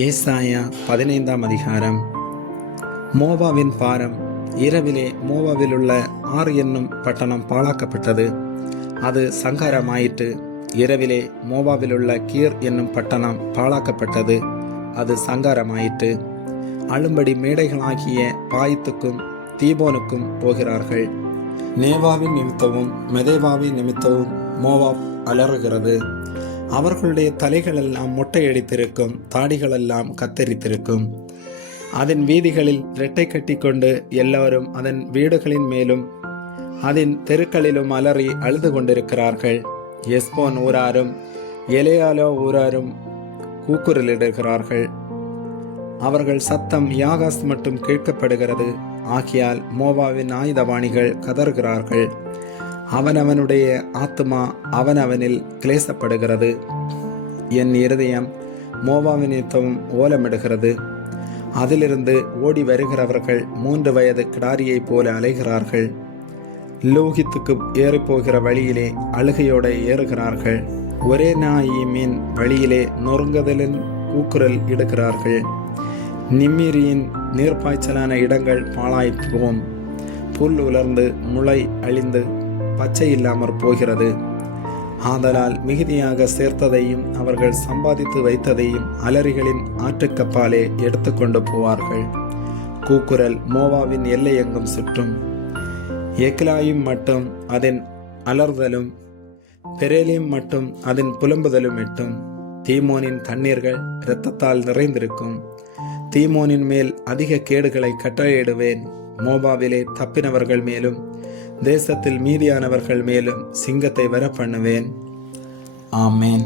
ஏசாயா 15ஆம் அதிகாரம். மோவாவின் பாரம். இரவிலே மோவாவில் உள்ள ஆர் என்னும் பட்டணம் பாழாக்கப்பட்டது, அது சங்காரமாயிற்று. இரவிலே மோவாவில் உள்ள கீர் என்னும் பட்டணம் பாழாக்கப்பட்டது, அது சங்காரமாயிற்று. அழும்படி மேடைகளாகிய பாயத்துக்கும் தீபோனுக்கும் போகிறார்கள். நேவாவின் நிமித்தமும் மெதேவாவின் நிமித்தமும் மோவாப் அலறுகிறது. அவர்களுடைய தலைகளெல்லாம் மொட்டையடித்திருக்கும், தாடிகளெல்லாம் கத்தரித்திருக்கும். அதன் வீதிகளில் இரட்டை கட்டி கொண்டு எல்லாரும் அதன் வீடுகளின் மேலும் அதன் தெருக்களிலும் அலறி அழுது கொண்டிருக்கிறார்கள். எஸ்போன் ஊராரும் எலேயாலோ ஊராரும் கூக்குரலிடுகிறார்கள். அவர்கள் சத்தம் யாகாஸ் மட்டும் கேட்கப்படுகிறது. ஆகையால் மோவாவின் ஆயுதபாணிகள் கதறுகிறார்கள். அவனவனுடைய ஆத்துமா அவனவனில் கிளேசப்படுகிறது. என் இருதயம் மோவாவின் நிமித்தமும் ஓலமிடுகிறது. அதிலிருந்து ஓடி வருகிறவர்கள் 3 வயது கிடாரியைப் போல அலைகிறார்கள். லூகித்துக்கு ஏறிப்போகிற வழியிலே அழுகையோட ஏறுகிறார்கள். ஒரே நாயிமின் வழியிலே நொறுங்குதலின் கூக்குரல் இடுகிறார்கள். நிம்மிரியின் நீர்ப்பாய்ச்சலான இடங்கள் பாழாய்ப்போம். புல் உலர்ந்து முளை அழிந்து பச்சை இல்லாமற் போகிறது. ஆதலால் மிகுதியாக சேர்த்ததையும் அவர்கள் சம்பாதித்து வைத்ததையும் அலரிகளின் ஆற்றுக்கப்பாலே எடுத்துக்கொண்டு போவார்கள். கூக்குரல் மோவாவின் எல்லை எங்கும் சுற்றும். எக்லாயும் மட்டும் அதன் அலர்தலும், பெரேலியும் மட்டும் அதன் புலம்புதலும் எட்டும். தீமோனின் தண்ணீர்கள் இரத்தத்தால் நிறைந்திருக்கும். தீமோனின் மேல் அதிக கேடுகளை கட்டளையிடுவேன். மோவாவிலே தப்பினவர்கள் மேலும் தேசத்தில் மீதியானவர்கள் மேலும் சிங்கத்தை வர பண்ணுவேன். ஆமேன்.